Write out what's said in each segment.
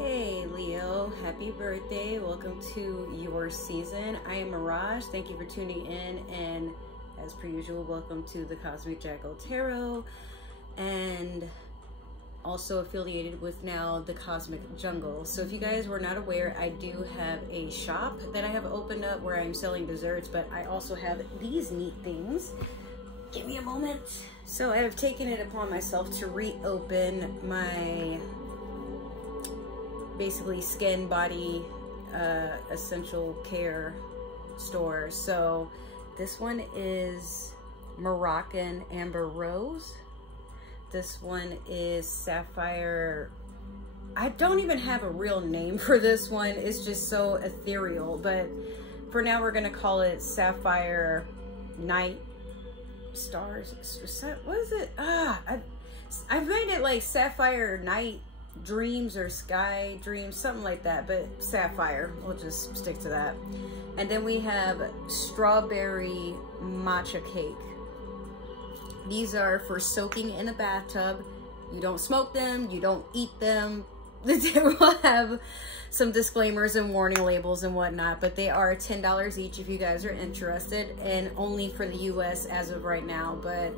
Hey Leo, happy birthday. Welcome to your season. I am Mirage. Thank you for tuning in, and as per usual, welcome to the Cosmic Jackal Tarot, and also affiliated with now the Cosmic Jungle. So if you guys were not aware, I do have a shop that I have opened up where I'm selling desserts, but I also have these neat things. Give me a moment. So I have taken it upon myself to reopen my basically skin, body, essential care store. So this one is Moroccan Amber Rose. This one is Sapphire. I don't even have a real name for this one. It's just so ethereal, but for now we're gonna call it Sapphire Night Stars. What is it? I've made it like Sapphire Night Dreams or Sky Dreams, something like that, but Sapphire, we'll just stick to that. And then we have Strawberry Matcha Cake. These are for soaking in a bathtub. You don't smoke them, you don't eat them. They will have some disclaimers and warning labels and whatnot, but they are $10 each if you guys are interested, and only for the US as of right now. But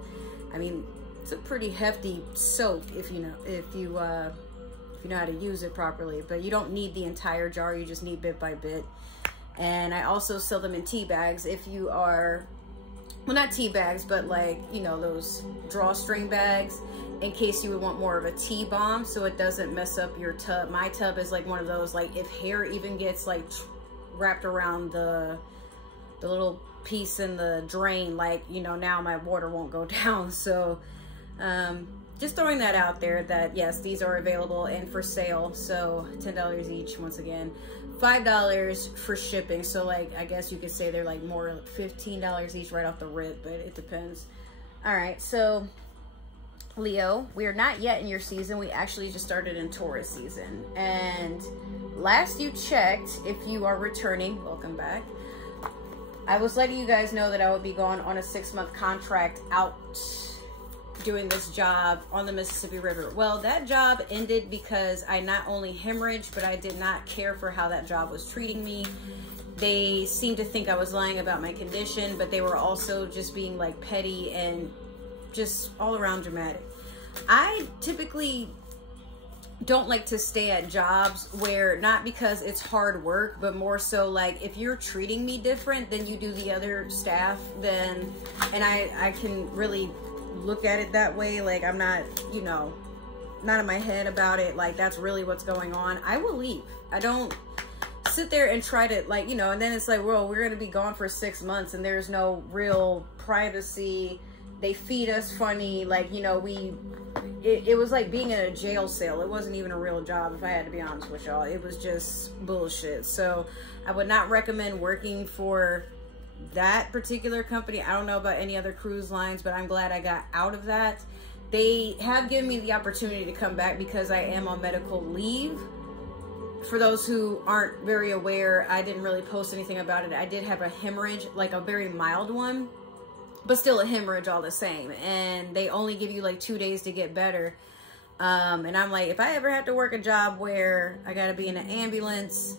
I mean, it's a pretty hefty soak if you know how to use it properly, but you don't need the entire jar, you just need bit by bit. And I also sell them in tea bags if you are, well, not tea bags, but like, you know, those drawstring bags in case you would want more of a tea bomb so it doesn't mess up your tub. My tub is like one of those, like if hair even gets like wrapped around the little piece in the drain, like, you know, now my water won't go down. So just throwing that out there that yes, these are available and for sale. So $10 each, once again, $5 for shipping. So like, I guess you could say they're like more like $15 each right off the rip, but it depends. All right, so Leo, we are not yet in your season. We actually just started in Taurus season. And last you checked, if you are returning, welcome back. I was letting you guys know that I would be going on a 6-month contract out doing this job on the Mississippi River. Well, that job ended because I not only hemorrhaged, but I did not care for how that job was treating me. They seemed to think I was lying about my condition, but they were also just being like petty and just all around dramatic. I typically don't like to stay at jobs where, not because it's hard work, but more so like if you're treating me different than you do the other staff, then, and I can really look at it that way, like I'm not, you know, not in my head about it, like that's really what's going on, I will leave. I don't sit there and try to, like, you know, and then it's like, well, we're gonna be gone for 6 months and there's no real privacy. They feed us funny, like, you know, it was like being in a jail cell. It wasn't even a real job, if I had to be honest with y'all. It was just bullshit. So I would not recommend working for that particular company. I don't know about any other cruise lines, but I'm glad I got out of that. They have given me the opportunity to come back because I am on medical leave. For those who aren't very aware, I didn't really post anything about it. I did have a hemorrhage, like a very mild one, but still a hemorrhage all the same. And they only give you like 2 days to get better. And I'm like, if I ever have to work a job where I gotta be in an ambulance,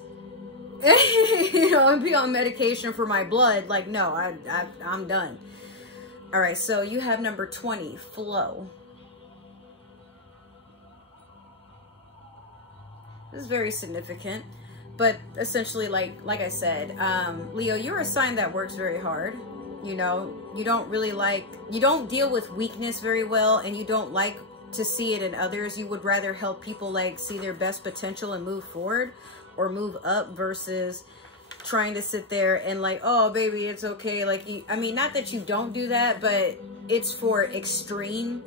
you know, and be on medication for my blood, like, no, I'm done. All right, so you have number 20, Flow. This is very significant, but essentially, like I said, Leo, you're a sign that works very hard. You know, you don't really like, you don't deal with weakness very well, and you don't like to see it in others. You would rather help people like see their best potential and move forward or move up versus trying to sit there and like, oh baby, it's okay. Like, I mean, not that you don't do that, but it's for extreme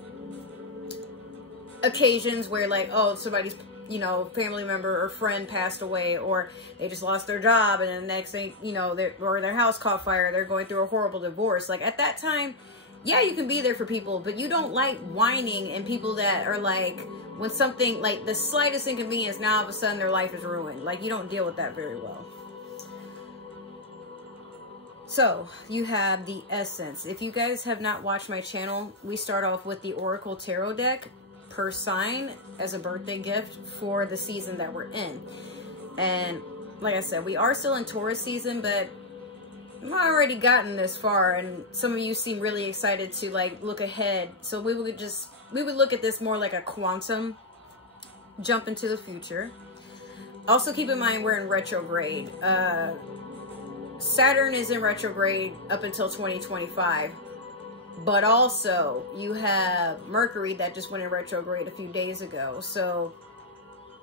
occasions where like, oh, somebody's, you know, family member or friend passed away, or they just lost their job, and then the next thing, you know, or their house caught fire, they're going through a horrible divorce. Like at that time, yeah, you can be there for people, but you don't like whining and people that are like, when something like the slightest inconvenience, now all of a sudden their life is ruined. Like, you don't deal with that very well. So you have the Essence. If you guys have not watched my channel, we start off with the Oracle Tarot deck. per sign as a birthday gift for the season that we're in. And like I said, we are still in Taurus season, but I've already gotten this far, and some of you seem really excited to like look ahead. So we would look at this more like a quantum jump into the future. Also keep in mind we're in retrograde. Saturn is in retrograde up until 2025. But also you have Mercury that just went in retrograde a few days ago. So,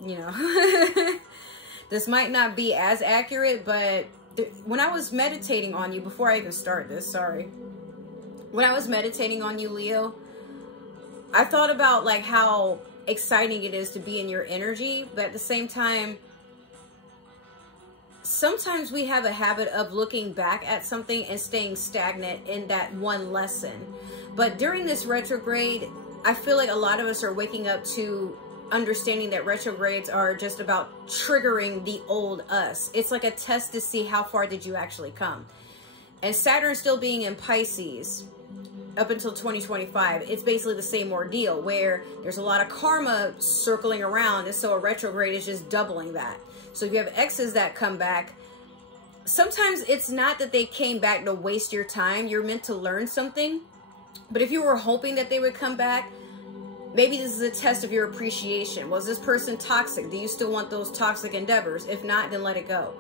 you know, this might not be as accurate, but when I was meditating on you, before I even start this, sorry. When I was meditating on you, Leo, I thought about like how exciting it is to be in your energy, but at the same time, sometimes we have a habit of looking back at something and staying stagnant in that one lesson. But during this retrograde, I feel like a lot of us are waking up to understanding that retrogrades are just about triggering the old us. It's like a test to see how far did you actually come. And Saturn still being in Pisces up until 2025, it's basically the same ordeal where there's a lot of karma circling around, and so a retrograde is just doubling that. So if you have exes that come back, sometimes it's not that they came back to waste your time. You're meant to learn something. But if you were hoping that they would come back, maybe this is a test of your appreciation. Was this person toxic? Do you still want those toxic endeavors? If not, then let it go.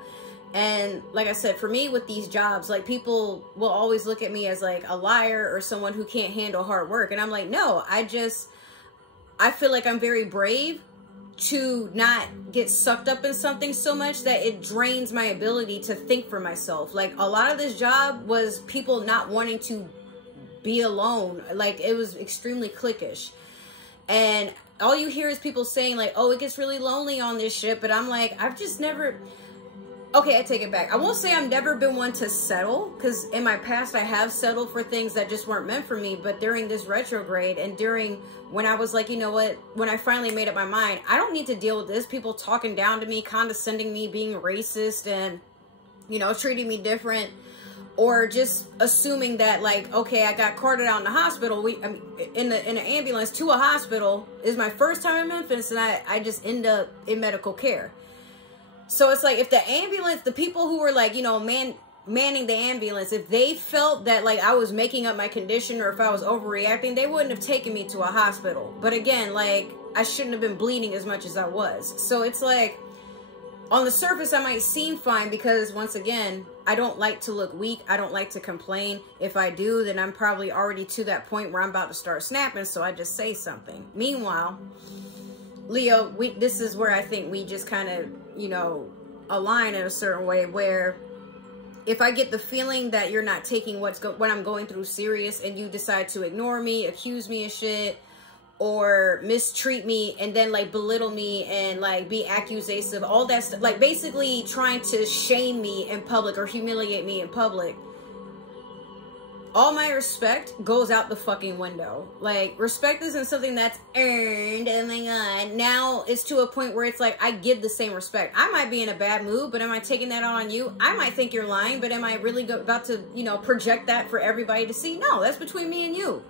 And like I said, for me with these jobs, like people will always look at me as like a liar or someone who can't handle hard work. And I'm like, no, I feel like I'm very brave to not get sucked up in something so much that it drains my ability to think for myself. Like a lot of this job was people not wanting to be alone. Like it was extremely cliquish. And all you hear is people saying like, oh, it gets really lonely on this ship. But I'm like, I've just never... Okay, I take it back. I won't say I've never been one to settle, because in my past I have settled for things that just weren't meant for me. But during this retrograde and during when I was like, you know what, when I finally made up my mind, I don't need to deal with this. People talking down to me, condescending me, being racist and, you know, treating me different. Or just assuming that like, okay, I got carted out in the hospital. In an ambulance to a hospital is my first time in Memphis, and I just end up in medical care. So it's like if the ambulance, the people who were like, you know, manning the ambulance, if they felt that like I was making up my condition or if I was overreacting, they wouldn't have taken me to a hospital. But again, like I shouldn't have been bleeding as much as I was. So it's like on the surface, I might seem fine because once again, I don't like to look weak. I don't like to complain. If I do, then I'm probably already to that point where I'm about to start snapping. So I just say something. Meanwhile, Leo, this is where I think we just kind of, you know, align in a certain way where if I get the feeling that you're not taking what I'm going through serious and you decide to ignore me, accuse me of shit, or mistreat me and then like belittle me and like be accusative, all that stuff, like basically trying to shame me in public or humiliate me in public, all my respect goes out the fucking window. Like, respect isn't something that's earned. Oh my God. Now it's to a point where it's like, I give the same respect. I might be in a bad mood, but am I taking that out on you? I might think you're lying, but am I really about to, you know, project that for everybody to see? No, that's between me and you.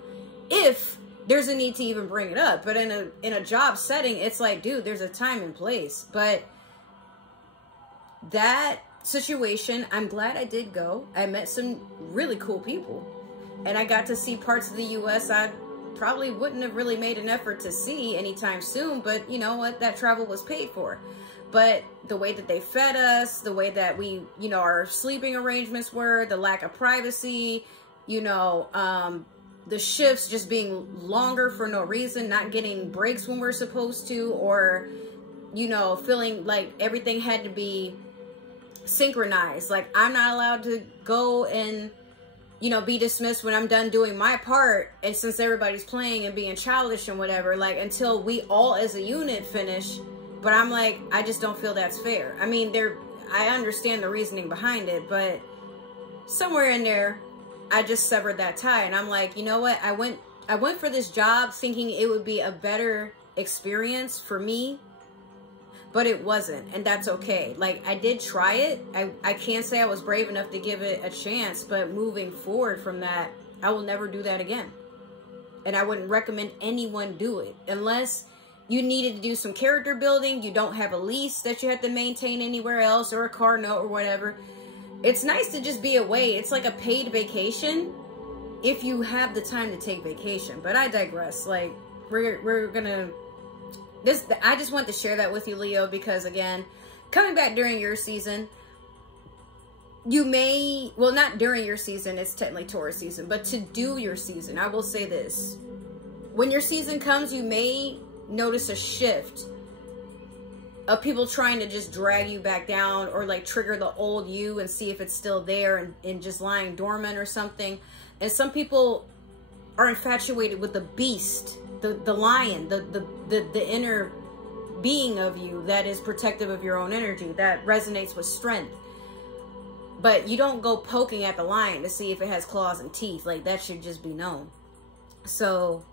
If there's a need to even bring it up. But in a job setting, it's like, dude, there's a time and place. But that situation, I'm glad I did go. I met some really cool people. And I got to see parts of the U.S. I probably wouldn't have really made an effort to see anytime soon. But you know what? That travel was paid for. But the way that they fed us, the way that we, you know, our sleeping arrangements were, the lack of privacy, you know, the shifts just being longer for no reason, not getting breaks when we're supposed to, or, you know, feeling like everything had to be synchronized. Like, I'm not allowed to go and, you know, be dismissed when I'm done doing my part. And since everybody's playing and being childish and whatever, like, until we all as a unit finish. But I'm like, I just don't feel that's fair. I mean, I understand the reasoning behind it, but somewhere in there, I just severed that tie. And I'm like, you know what? I went for this job thinking it would be a better experience for me, but it wasn't. And that's okay. Like, I did try it. I can't say I was brave enough to give it a chance, but moving forward from that, I will never do that again. And I wouldn't recommend anyone do it unless you needed to do some character building. You don't have a lease that you have to maintain anywhere else, or a car note or whatever. It's nice to just be away. It's like a paid vacation if you have the time to take vacation. But I digress. Like, we're gonna... I just want to share that with you, Leo, because again, coming back during your season, you may, well, not during your season, it's technically Taurus season, but to do your season, I will say this. When your season comes, you may notice a shift of people trying to just drag you back down, or like trigger the old you and see if it's still there and just lying dormant or something. And some people are infatuated with the beast, the lion, the inner being of you that is protective of your own energy, that resonates with strength. But you don't go poking at the lion to see if it has claws and teeth. Like, that should just be known. So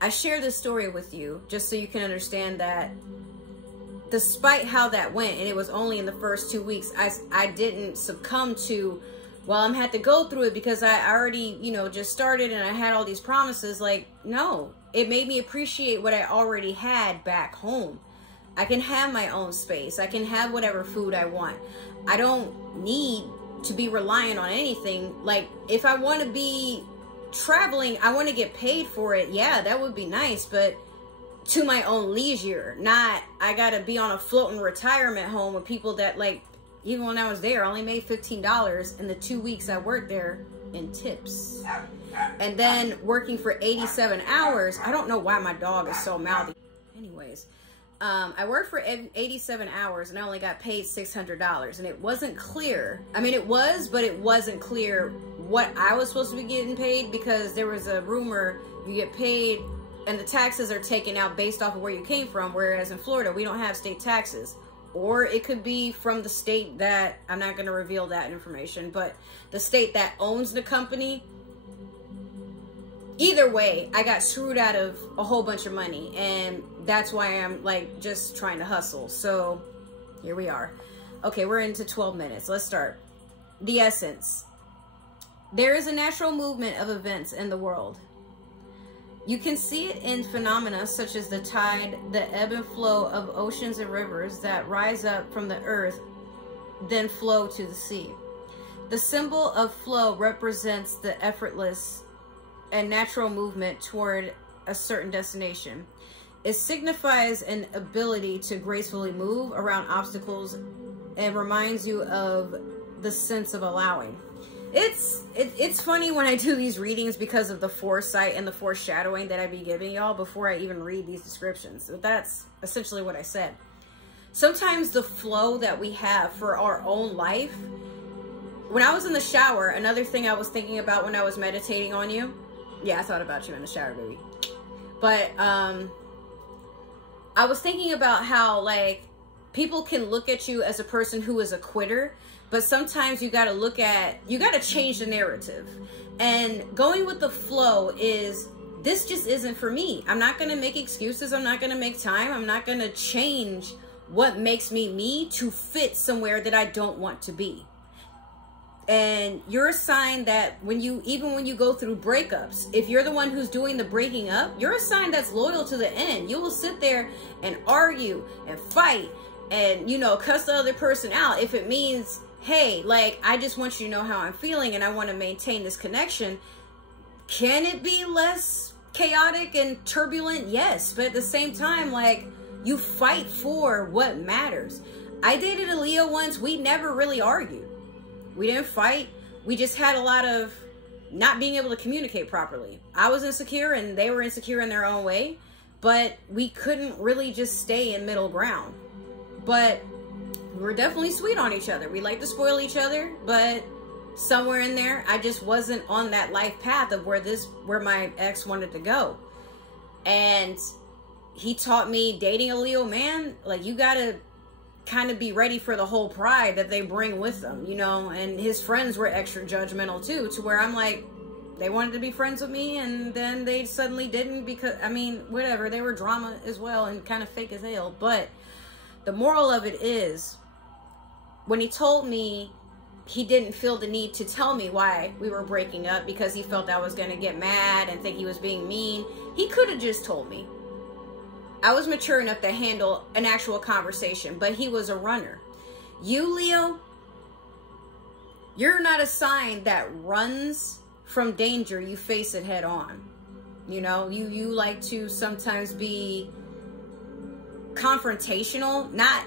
I share this story with you just so you can understand that despite how that went, and it was only in the first 2 weeks, I didn't succumb to, well, I'm had to go through it because I already, you know, just started and I had all these promises. Like, no, it made me appreciate what I already had back home. I can have my own space. I can have whatever food I want. I don't need to be reliant on anything. Like, if I want to be traveling, I want to get paid for it. Yeah, that would be nice, but to my own leisure. Not, I got to be on a floating retirement home with people that, like, even when I was there, I only made $15 in the 2 weeks I worked there in tips. And then working for 87 hours. I don't know why my dog is so mouthy. Anyways, I worked for 87 hours and I only got paid $600. And it wasn't clear. I mean, it was, but it wasn't clear what I was supposed to be getting paid, because there was a rumor you get paid and the taxes are taken out based off of where you came from. Whereas in Florida, we don't have state taxes. Or it could be from the state that, I'm not going to reveal that information, but the state that owns the company. Either way, I got screwed out of a whole bunch of money, and that's why I'm like just trying to hustle. So here we are. Okay, we're into 12 minutes. Let's start. The essence. There is a natural movement of events in the world. You can see it in phenomena such as the tide, the ebb and flow of oceans and rivers that rise up from the earth, then flow to the sea. The symbol of flow represents the effortless and natural movement toward a certain destination. It signifies an ability to gracefully move around obstacles and reminds you of the sense of allowing. It's funny when I do these readings because of the foresight and the foreshadowing that I be giving y'all before I even read these descriptions. So that's essentially what I said. Sometimes the flow that we have for our own life. When I was in the shower, another thing I was thinking about when I was meditating on you. Yeah, I thought about you in the shower, baby. But I was thinking about how, like, people can look at you as a person who is a quitter, but sometimes you got to look at, you got to change the narrative. And going with the flow is, this just isn't for me. I'm not going to make excuses. I'm not going to make time. I'm not going to change what makes me me to fit somewhere that I don't want to be. And you're a sign that even when you go through breakups, if you're the one who's doing the breaking up, you're a sign that's loyal to the end. You will sit there and argue and fight and, you know, cuss the other person out if it means, hey, like, I just want you to know how I'm feeling and I want to maintain this connection. Can it be less chaotic and turbulent? Yes. But at the same time, like, you fight for what matters. I dated a Leo once. We never really argued. We didn't fight. We just had a lot of not being able to communicate properly. I was insecure and they were insecure in their own way, but we couldn't really just stay in middle ground. But we were definitely sweet on each other. We liked to spoil each other, but somewhere in there, I just wasn't on that life path of where my ex wanted to go. And he taught me, dating a Leo man, like, you gotta kind of be ready for the whole pride that they bring with them, you know. And his friends were extra judgmental too, to where I'm like, they wanted to be friends with me and then they suddenly didn't, because, I mean, whatever, they were drama as well and kind of fake as hell. But the moral of it is, when he told me he didn't feel the need to tell me why we were breaking up because he felt I was going to get mad and think he was being mean. He could have just told me. I was mature enough to handle an actual conversation, but he was a runner. You, Leo, you're not a sign that runs from danger. You face it head on. You know, you like to sometimes be confrontational, not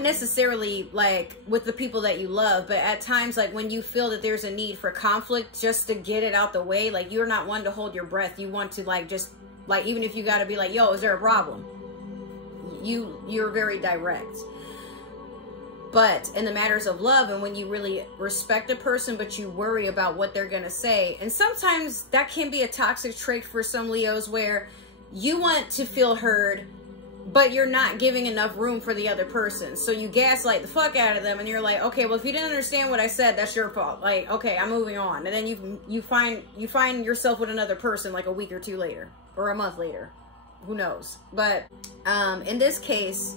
necessarily like with the people that you love, but at times like when you feel that there's a need for conflict just to get it out the way, like you're not one to hold your breath. You want to like just like, even if you got to be like, yo, is there a problem? You're very direct. But in the matters of love, and when you really respect a person, but you worry about what they're going to say, and sometimes that can be a toxic trait for some Leos where you want to feel heard, but you're not giving enough room for the other person. So you gaslight the fuck out of them, and you're like, okay, well, if you didn't understand what I said, that's your fault. Like, okay, I'm moving on. And then you find yourself with another person like a week or two later, or a month later. Who knows? But in this case,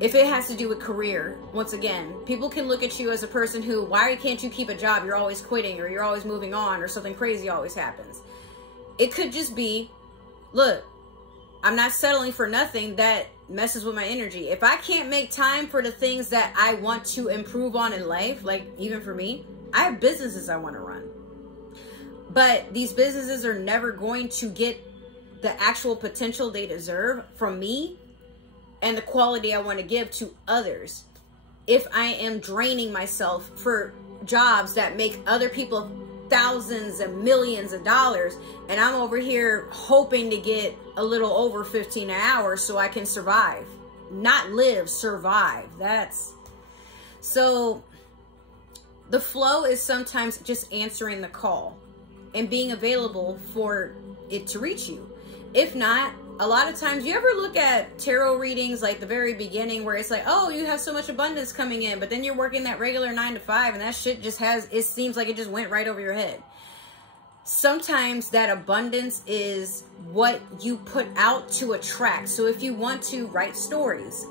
if it has to do with career, once again, people can look at you as a person who, why can't you keep a job? You're always quitting, or you're always moving on, or something crazy always happens. It could just be, look, I'm not settling for nothing that messes with my energy. If I can't make time for the things that I want to improve on in life, like even for me, I have businesses I want to run. But these businesses are never going to get the actual potential they deserve from me and the quality I want to give to others if I am draining myself for jobs that make other people thousands and millions of dollars, and I'm over here hoping to get a little over 15 an hour so I can survive. Not live, survive. That's so the flow is sometimes just answering the call and being available for it to reach you. If not, a lot of times, you ever look at tarot readings like the very beginning where it's like, oh, you have so much abundance coming in, but then you're working that regular 9 to 5 and that shit just it seems like it just went right over your head. Sometimes that abundance is what you put out to attract. So if you want to write stories,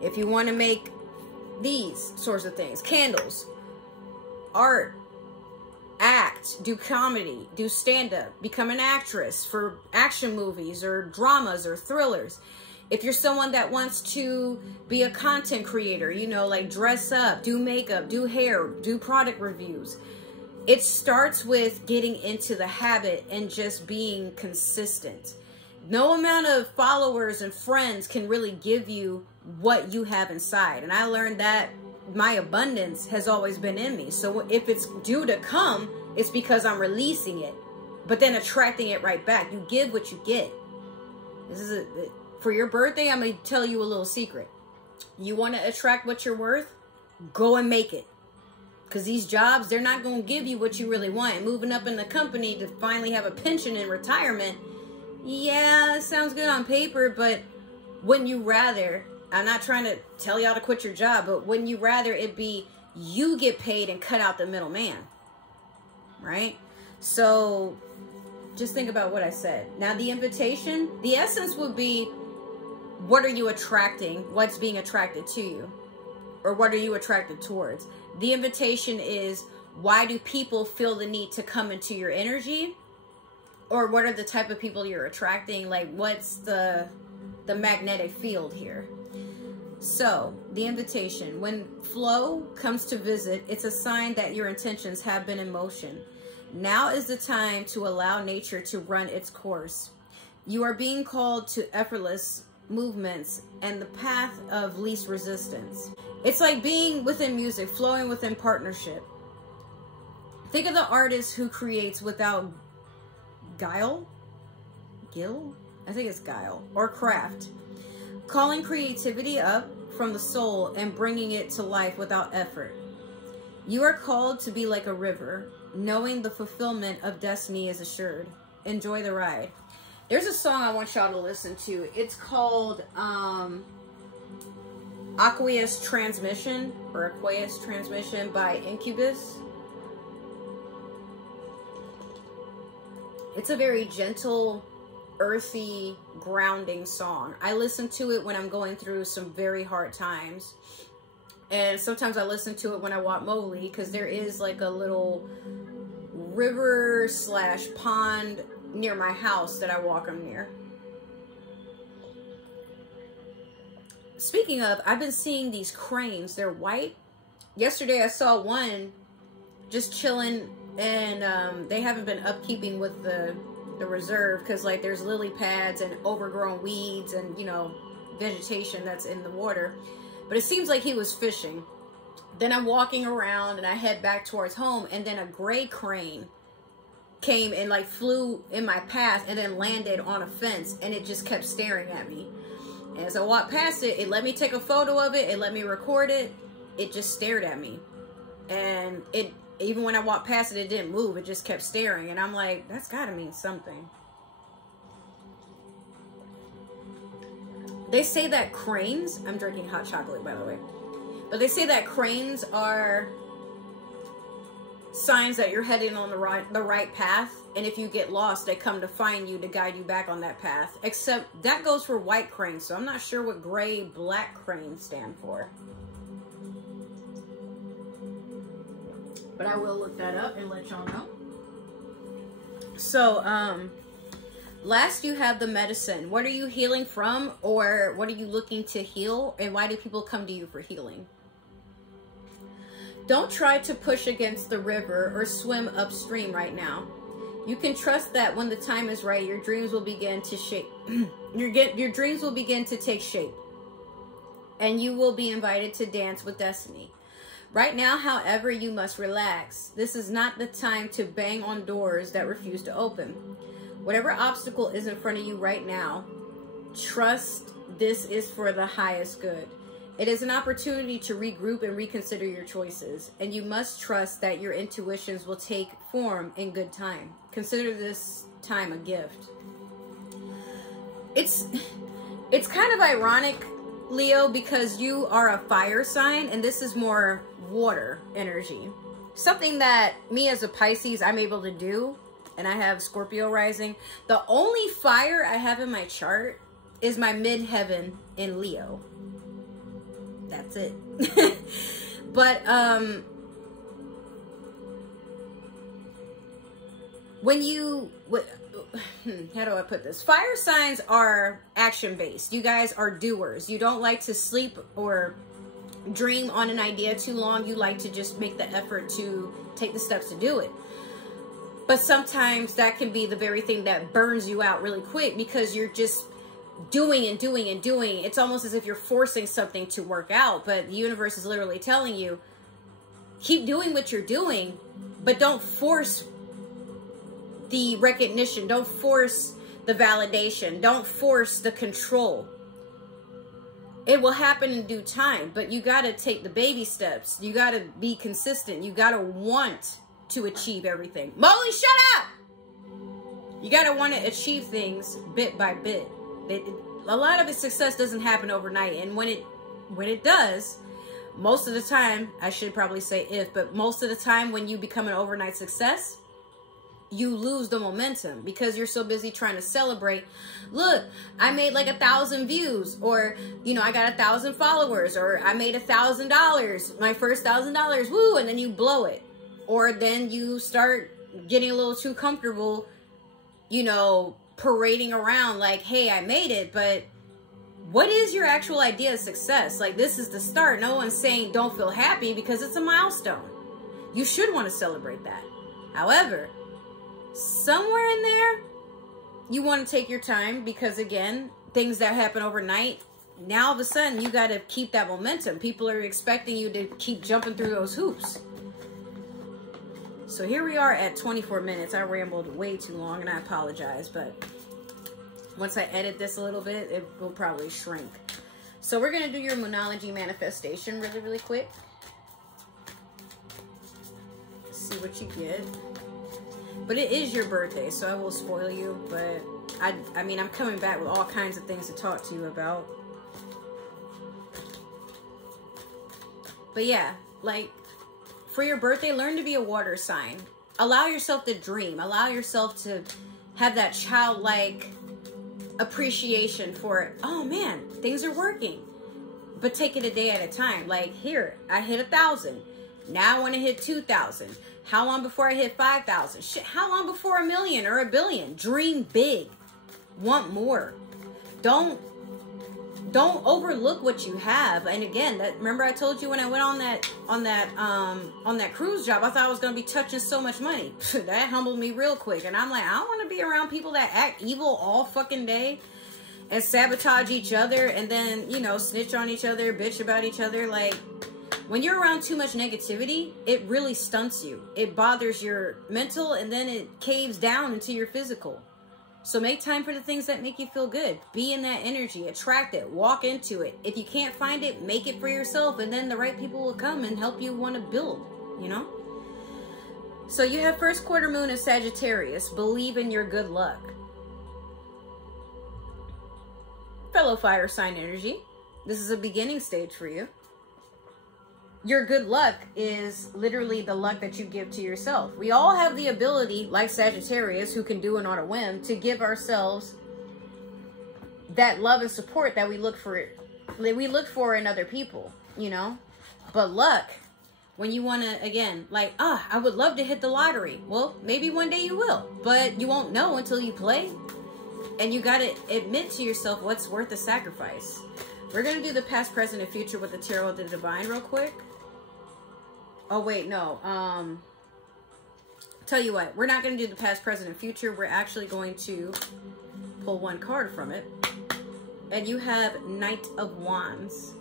if you want to make these sorts of things, candles, art, act, do comedy, do stand-up, become an actress for action movies or dramas or thrillers. If you're someone that wants to be a content creator, you know, like dress up, do makeup, do hair, do product reviews. It starts with getting into the habit and just being consistent. No amount of followers and friends can really give you what you have inside. And I learned that my abundance has always been in me. So if it's due to come, it's because I'm releasing it, but then attracting it right back. You give what you get. This is for your birthday. I'm going to tell you a little secret. You want to attract what you're worth? Go and make it. Because these jobs, they're not going to give you what you really want. And moving up in the company to finally have a pension in retirement, yeah, it sounds good on paper, but wouldn't you rather, I'm not trying to tell y'all to quit your job, but wouldn't you rather it be you get paid and cut out the middleman? Right? So just think about what I said. Now the invitation, the essence would be, what are you attracting? What's being attracted to you? Or what are you attracted towards? The invitation is, why do people feel the need to come into your energy? Or what are the type of people you're attracting? Like, what's the magnetic field here? So the invitation, when flow comes to visit, it's a sign that your intentions have been in motion. Now is the time to allow nature to run its course. You are being called to effortless movements and the path of least resistance. It's like being within music, flowing within partnership. Think of the artist who creates without guile, I think it's guile, or craft. Calling creativity up from the soul and bringing it to life without effort. You are called to be like a river, knowing the fulfillment of destiny is assured. Enjoy the ride. There's a song I want y'all to listen to. It's called Aqueous Transmission by Incubus. It's a very gentle, earthy, grounding song. I listen to it when I'm going through some very hard times. And sometimes I listen to it when I walk Mowgli, because there is like a little river / pond near my house that I walk him near. Speaking of, I've been seeing these cranes. They're white. Yesterday I saw one just chilling, and they haven't been upkeeping with the reserve, because like there's lily pads and overgrown weeds and, you know, vegetation that's in the water. But it seems like he was fishing. Then I'm walking around and I head back towards home, and then a gray crane came and like flew in my path and then landed on a fence, and it just kept staring at me. And as I walked past it, it let me take a photo of it, it let me record it. It just stared at me. And it, even when I walked past it, it didn't move. It just kept staring. And I'm like, that's gotta mean something. They say that cranes, I'm drinking hot chocolate by the way, but they say that cranes are signs that you're heading on the right path. And if you get lost, they come to find you to guide you back on that path. Except that goes for white cranes, so I'm not sure what gray, black cranes stand for. But I will look that up and let y'all know. So, last you have the medicine. What are you healing from, or what are you looking to heal, and why do people come to you for healing? Don't try to push against the river or swim upstream right now. You can trust that when the time is right, your dreams will begin to shape. your dreams will begin to take shape, and you will be invited to dance with destiny. Right now, however, you must relax. This is not the time to bang on doors that refuse to open. Whatever obstacle is in front of you right now, trust this is for the highest good. It is an opportunity to regroup and reconsider your choices, and you must trust that your intuitions will take form in good time. Consider this time a gift. It's kind of ironic, Leo, because you are a fire sign and this is more water energy. Something that me as a Pisces, I'm able to do, and I have Scorpio rising. The only fire I have in my chart is my midheaven in Leo. That's it. But when you, how do I put this? Fire signs are action-based. You guys are doers. You don't like to sleep or dream on an idea too long. You like to just make the effort to take the steps to do it. But sometimes that can be the very thing that burns you out really quick, because you're just doing and doing and doing. It's almost as if you're forcing something to work out, but the universe is literally telling you, keep doing what you're doing, but don't force the recognition. Don't force the validation. Don't force the control. It will happen in due time, but you got to take the baby steps. You got to be consistent. You got to want to achieve everything. Molly, shut up! You got to want to achieve things bit by bit. A lot of its success doesn't happen overnight, and when it does, most of the time, I should probably say if, but most of the time when you become an overnight success, you lose the momentum because you're so busy trying to celebrate. Look, I made like 1,000 views, or, you know, I got 1,000 followers, or I made $1,000, my first $1,000, woo, and then you blow it. Or then you start getting a little too comfortable, you know, parading around like, hey, I made it, but what is your actual idea of success? Like, this is the start. No one's saying don't feel happy, because it's a milestone. You should want to celebrate that. However, somewhere in there, you want to take your time, because again, things that happen overnight, now all of a sudden you got to keep that momentum. People are expecting you to keep jumping through those hoops. So here we are at 24 minutes. I rambled way too long, and I apologize, but once I edit this a little bit, it will probably shrink. So we're going to do your Moonology manifestation really, really quick. See what you get. But it is your birthday, so I will spoil you, but I mean, I'm coming back with all kinds of things to talk to you about. But yeah, like, for your birthday, learn to be a water sign. Allow yourself to dream. Allow yourself to have that childlike appreciation for, oh man, things are working. but take it a day at a time. Like, here, I hit 1,000. Now I want to hit 2,000. How long before I hit 5,000? Shit, how long before 1,000,000 or 1,000,000,000? Dream big. Want more. Don't overlook what you have. And again, remember I told you when I went on that cruise job, I thought I was going to be touching so much money. That humbled me real quick. And I'm like, I don't want to be around people that act evil all fucking day and sabotage each other and then, you know, snitch on each other, bitch about each other. Like, when you're around too much negativity, it really stunts you. It bothers your mental and then it caves down into your physical. So make time for the things that make you feel good. Be in that energy. Attract it. Walk into it. If you can't find it, make it for yourself. And then the right people will come and help you want to build, you know? So you have first quarter moon in Sagittarius. Believe in your good luck. Fellow fire sign energy. This is a beginning stage for you. Your good luck is literally the luck that you give to yourself. We all have the ability, like Sagittarius, who can do it on a whim, to give ourselves that love and support that we look for in other people, you know? But luck, when you want to, again, like, I would love to hit the lottery. Well, maybe one day you will, but you won't know until you play. And you got to admit to yourself what's worth the sacrifice. We're going to do the past, present, and future with the Tarot of the Divine real quick. Oh, wait, no. Tell you what, we're not going to do the past, present, and future. We're actually going to pull one card from it. And you have Knight of Wands.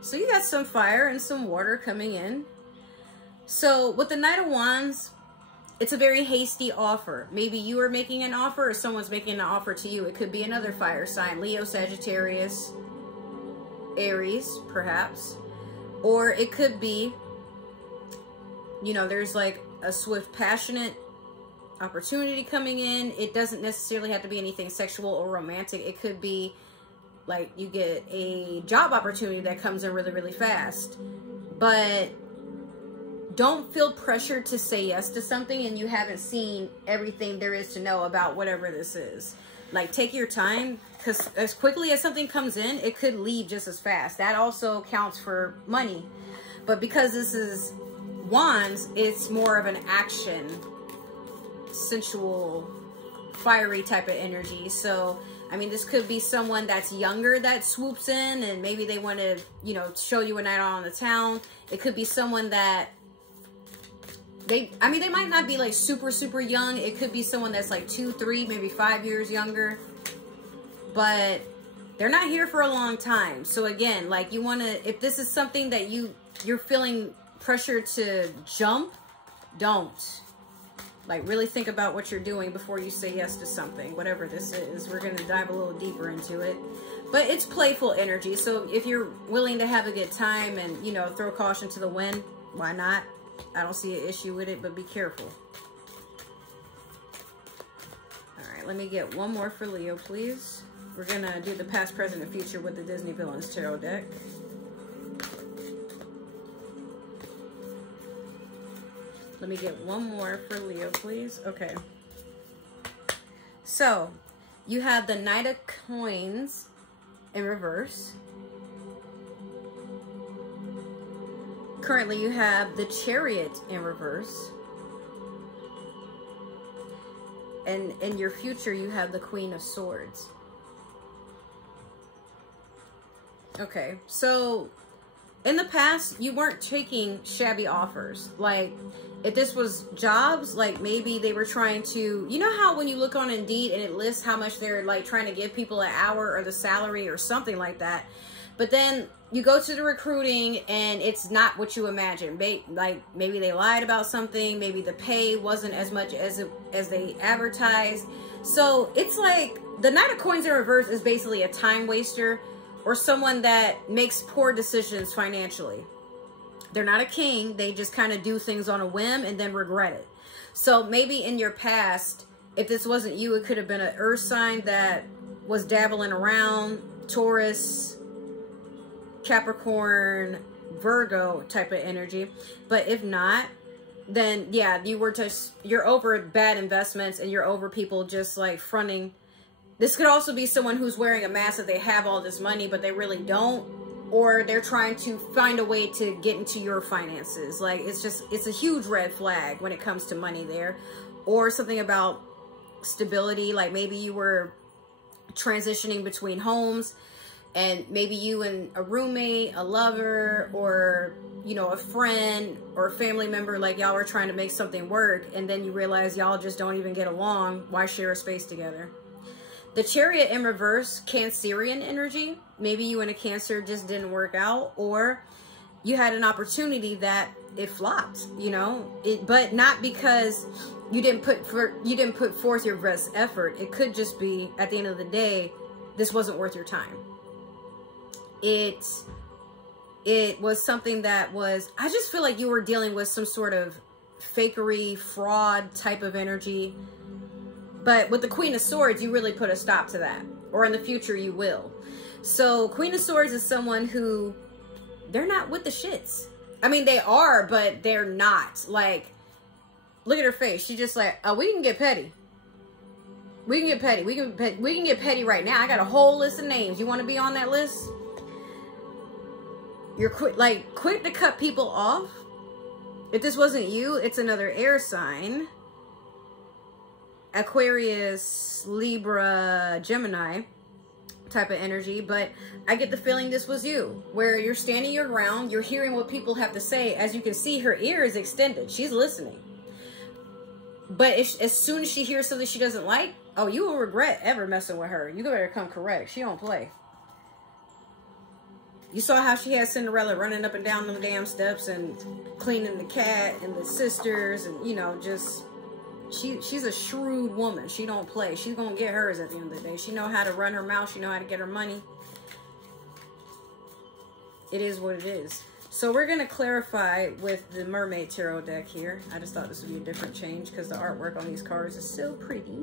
So you got some fire and some water coming in. So with the Knight of Wands, it's a very hasty offer. Maybe you are making an offer or someone's making an offer to you. It could be another fire sign, Leo, Sagittarius, Aries, perhaps. Or it could be, you know, there's like a swift, passionate opportunity coming in. It doesn't necessarily have to be anything sexual or romantic. It could be like you get a job opportunity that comes in really, really fast. But don't feel pressured to say yes to something and you haven't seen everything there is to know about whatever this is. Like, take your time, because as quickly as something comes in, it could leave just as fast. That also counts for money. But because this is Wands, it's more of an action, sensual, fiery type of energy. So, I mean, this could be someone that's younger that swoops in and maybe they want to, you know, show you a night out on the town. It could be someone that they might not be like super, super young. It could be someone that's like 2, 3, maybe 5 years younger. But they're not here for a long time. So again, like, you want to, if this is something that you're feeling pressure to jump, don't. Like, really think about what you're doing before you say yes to something, whatever this is. We're going to dive a little deeper into it. But it's playful energy. So if you're willing to have a good time and, you know, throw caution to the wind, why not? I don't see an issue with it, but be careful. All right, let me get one more for Leo, please. We're going to do the past, present, and future with the Disney Villains Tarot deck. Let me get one more for Leo, please. Okay. So, you have the Knight of Coins in reverse. Currently, you have the Chariot in reverse. And in your future, you have the Queen of Swords. Okay, so in the past, you weren't taking shabby offers. Like, if this was jobs, like maybe they were trying to, you know how when you look on Indeed and it lists how much they're like trying to give people an hour or the salary or something like that. But then you go to the recruiting and it's not what you imagine. Like, maybe they lied about something. Maybe the pay wasn't as much as they advertised. So it's like the Knight of Coins in reverse is basically a time waster or someone that makes poor decisions financially. They're not a king. They just kind of do things on a whim and then regret it. So maybe in your past, if this wasn't you, it could have been an earth sign that was dabbling around, Taurus, Capricorn, Virgo type of energy. But if not, then yeah, you're over bad investments and you're over people just like fronting. This could also be someone who's wearing a mask that they have all this money, but they really don't. Or they're trying to find a way to get into your finances. Like, it's a huge red flag when it comes to money there. Or something about stability. Like maybe you were transitioning between homes, and maybe you and a roommate, a lover, or, you know, a friend or a family member, like y'all were trying to make something work, and then you realize y'all just don't even get along. Why share a space together? The Chariot in reverse, Cancerian energy. Maybe you and a Cancer just didn't work out, or you had an opportunity that it flopped, you know, but not because you didn't put forth your best effort. It could just be, at the end of the day, this wasn't worth your time. It was something that was, I just feel like you were dealing with some sort of fakery, fraud type of energy. But with the Queen of Swords, you really put a stop to that. Or in the future, you will. So Queen of Swords is someone who, they're not with the shits. I mean, they are, but they're not. Like, look at her face. She's just like, oh, we can get petty. We can get petty. We can get petty right now. I got a whole list of names. You want to be on that list? You're quick to cut people off. If this wasn't you, it's another air sign. Aquarius, Libra, Gemini type of energy. But I get the feeling this was you, where you're standing your ground. You're hearing what people have to say. As you can see, her ear is extended. She's listening. But as soon as she hears something she doesn't like, oh, you will regret ever messing with her. You better come correct. She don't play. You saw how she had Cinderella running up and down them damn steps and cleaning the cat and the sisters, and, you know, just, she's a shrewd woman. She don't play. She's gonna get hers at the end of the day. She know how to run her mouth. She know how to get her money. It is what it is. So we're going to clarify with the Mermaid Tarot deck here. I just thought this would be a different change because the artwork on these cards is so pretty.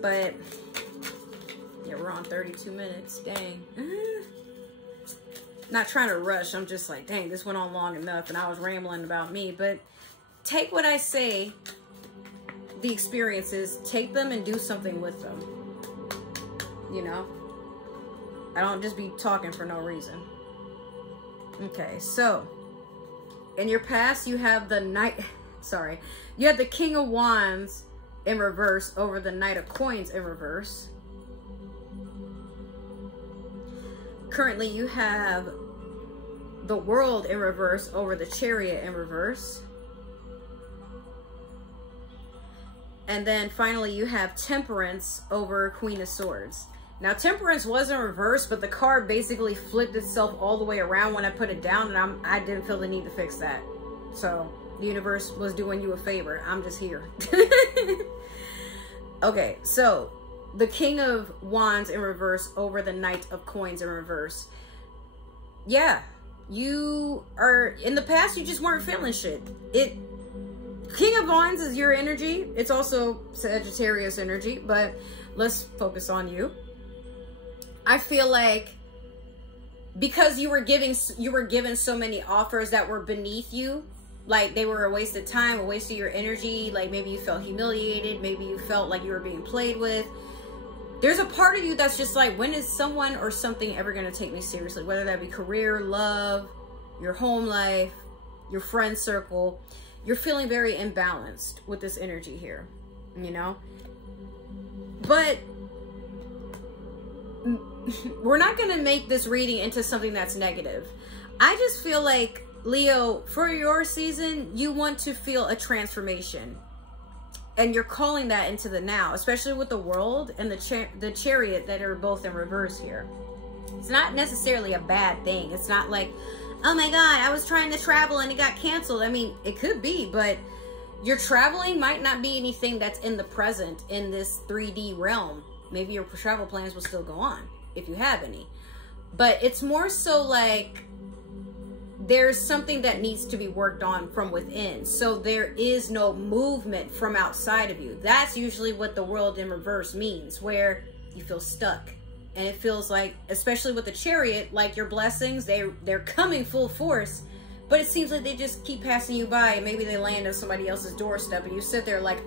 But, yeah, we're on 32 minutes. Dang. Not trying to rush. I'm just like, dang, this went on long enough and I was rambling about me. But take what I say, the experiences, take them and do something with them. You know? I don't just be talking for no reason. Okay, so in your past, you have the you had the King of Wands in reverse over the Knight of Coins in reverse. Currently, you have the World in reverse over the Chariot in reverse. And then finally, you have Temperance over Queen of Swords. Now, Temperance was in reverse, but the card basically flipped itself all the way around when I put it down, and I didn't feel the need to fix that. So, the universe was doing you a favor. I'm just here. Okay, so, the King of Wands in reverse over the Knight of Coins in reverse. Yeah, you are, in the past, you just weren't feeling shit. King of Wands is your energy. It's also Sagittarius energy, but let's focus on you. I feel like because you were given so many offers that were beneath you, like they were a waste of time, a waste of your energy, like maybe you felt humiliated, maybe you felt like you were being played with. There's a part of you that's just like, when is someone or something ever going to take me seriously? Whether that be career, love, your home life, your friend circle. You're feeling very imbalanced with this energy here, you know? But we're not going to make this reading into something that's negative. I just feel like, Leo, for your season, you want to feel a transformation. And you're calling that into the now, especially with the World and the Chariot that are both in reverse here. It's not necessarily a bad thing. It's not like, oh my God, I was trying to travel and it got canceled. I mean, it could be, but your traveling might not be anything that's in the present in this 3D realm. Maybe your travel plans will still go on, if you have any. But it's more so like there's something that needs to be worked on from within. So there is no movement from outside of you. That's usually what the World in reverse means, where you feel stuck. And it feels like, especially with the Chariot, like your blessings, they're coming full force, but it seems like they just keep passing you by, and maybe they land on somebody else's doorstep, and you sit there like,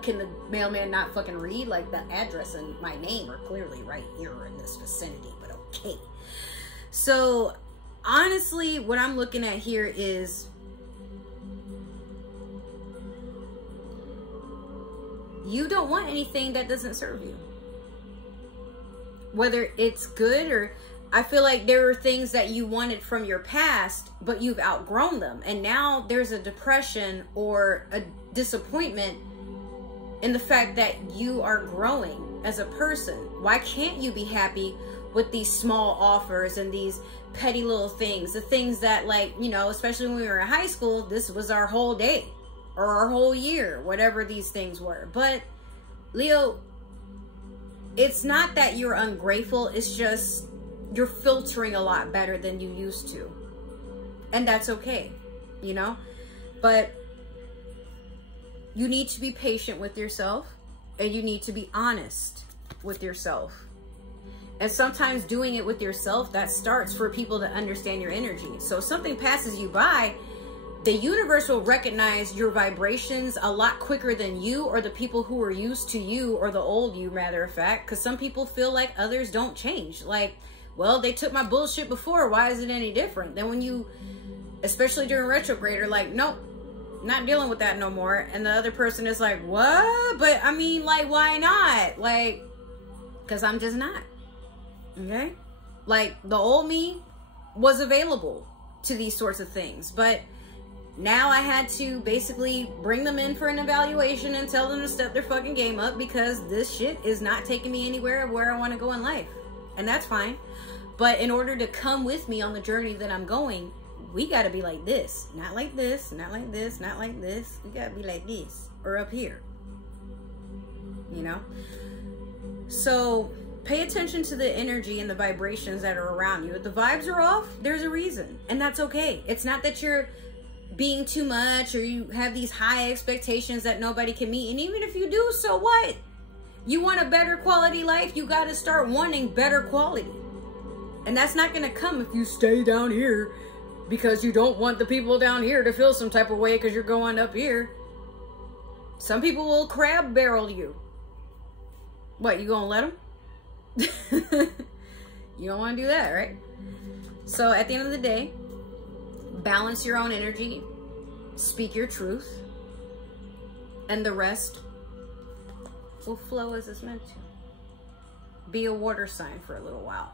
can the mailman not fucking read? Like, the address and my name are clearly right here in this vicinity, but okay. So, honestly, what I'm looking at here is you don't want anything that doesn't serve you. Whether it's good or... I feel like there are things that you wanted from your past, but you've outgrown them. And now there's a depression or a disappointment in the fact that you are growing as a person. Why can't you be happy with these small offers and these petty little things? The things that, like, you know, especially when we were in high school, this was our whole day or our whole year, whatever these things were. But Leo, it's not that you're ungrateful. It's just you're filtering a lot better than you used to. And that's okay, you know? But you need to be patient with yourself, and you need to be honest with yourself. And sometimes doing it with yourself, that starts for people to understand your energy. So if something passes you by, the universe will recognize your vibrations a lot quicker than you or the people who are used to you, or the old you, matter of fact. Because some people feel like others don't change. Like, well, they took my bullshit before. Why is it any different? Then when you, especially during retrograde, are like, nope, not dealing with that no more. And the other person is like, what? But I mean, like, why not? Like, because I'm just not. Okay? Like, the old me was available to these sorts of things. But now I had to basically bring them in for an evaluation and tell them to step their fucking game up, because this shit is not taking me anywhere where I want to go in life. And that's fine. But in order to come with me on the journey that I'm going, we got to be like this. Not like this, not like this, not like this. We got to be like this, or up here. You know? So pay attention to the energy and the vibrations that are around you. If the vibes are off, there's a reason. And that's okay. It's not that you're being too much, or you have these high expectations that nobody can meet. And even if you do, so what? You want a better quality life, you got to start wanting better quality. And that's not going to come if you stay down here because you don't want the people down here to feel some type of way because you're going up here. Some people will crab barrel you. What, you gonna let them? You don't want to do that, right? So at the end of the day, balance your own energy, speak your truth, and the rest will flow as it's meant to. Be a water sign for a little while.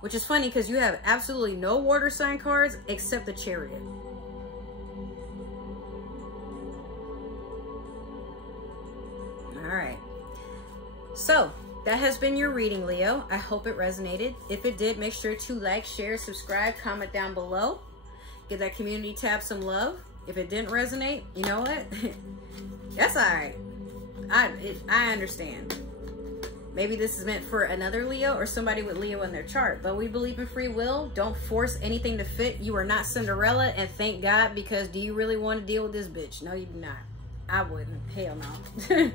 Which is funny because you have absolutely no water sign cards except the Chariot. Alright. So, that has been your reading, Leo. I hope it resonated. If it did, make sure to like, share, subscribe, comment down below. Give that community tab some love. If it didn't resonate, you know what? That's alright. I understand. Maybe this is meant for another Leo or somebody with Leo in their chart. But we believe in free will. Don't force anything to fit. You are not Cinderella, and thank God, because do you really want to deal with this bitch? No, you do not. I wouldn't. Hell no.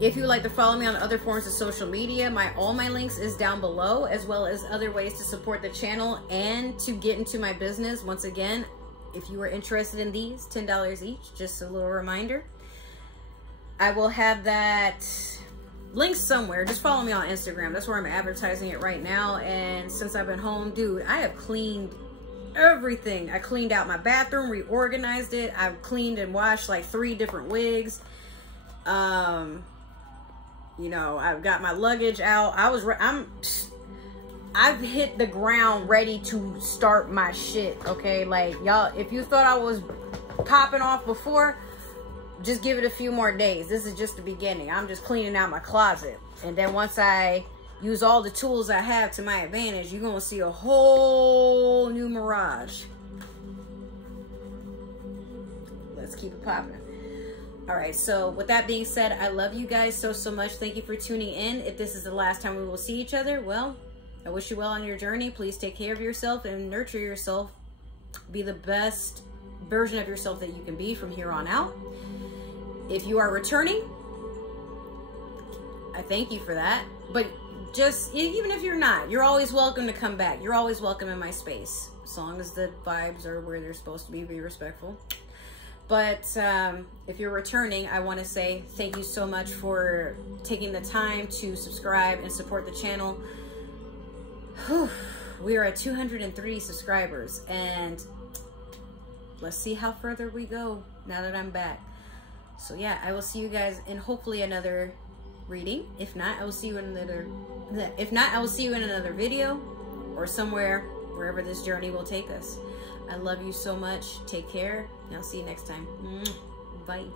If you would like to follow me on other forms of social media, all my links is down below, as well as other ways to support the channel and to get into my business. Once again, if you are interested in these, $10 each, just a little reminder. I will have that link somewhere. Just follow me on Instagram. That's where I'm advertising it right now. And since I've been home, dude, I have cleaned everything. I cleaned out my bathroom, reorganized it. I've cleaned and washed like 3 different wigs. You know, I've got my luggage out. I've hit the ground ready to start my shit, okay? Like, y'all, if you thought I was popping off before, just give it a few more days. This is just the beginning. I'm just cleaning out my closet. And then once I use all the tools I have to my advantage, you're going to see a whole new Mirage. Let's keep it popping. All right, so with that being said, I love you guys so much. Thank you for tuning in. If this is the last time we will see each other, well, I wish you well on your journey. Please take care of yourself and nurture yourself. Be the best version of yourself that you can be from here on out. If you are returning, I thank you for that. But just, even if you're not, you're always welcome to come back. You're always welcome in my space. as long as the vibes are where they're supposed to be respectful. But if you're returning, I want to say thank you so much for taking the time to subscribe and support the channel. Whew. We are at 203 subscribers, and let's see how further we go now that I'm back. So yeah, I will see you guys in hopefully another reading. If not, I will see you in another video or somewhere, wherever this journey will take us. I love you so much. Take care, and I'll see you next time. Bye.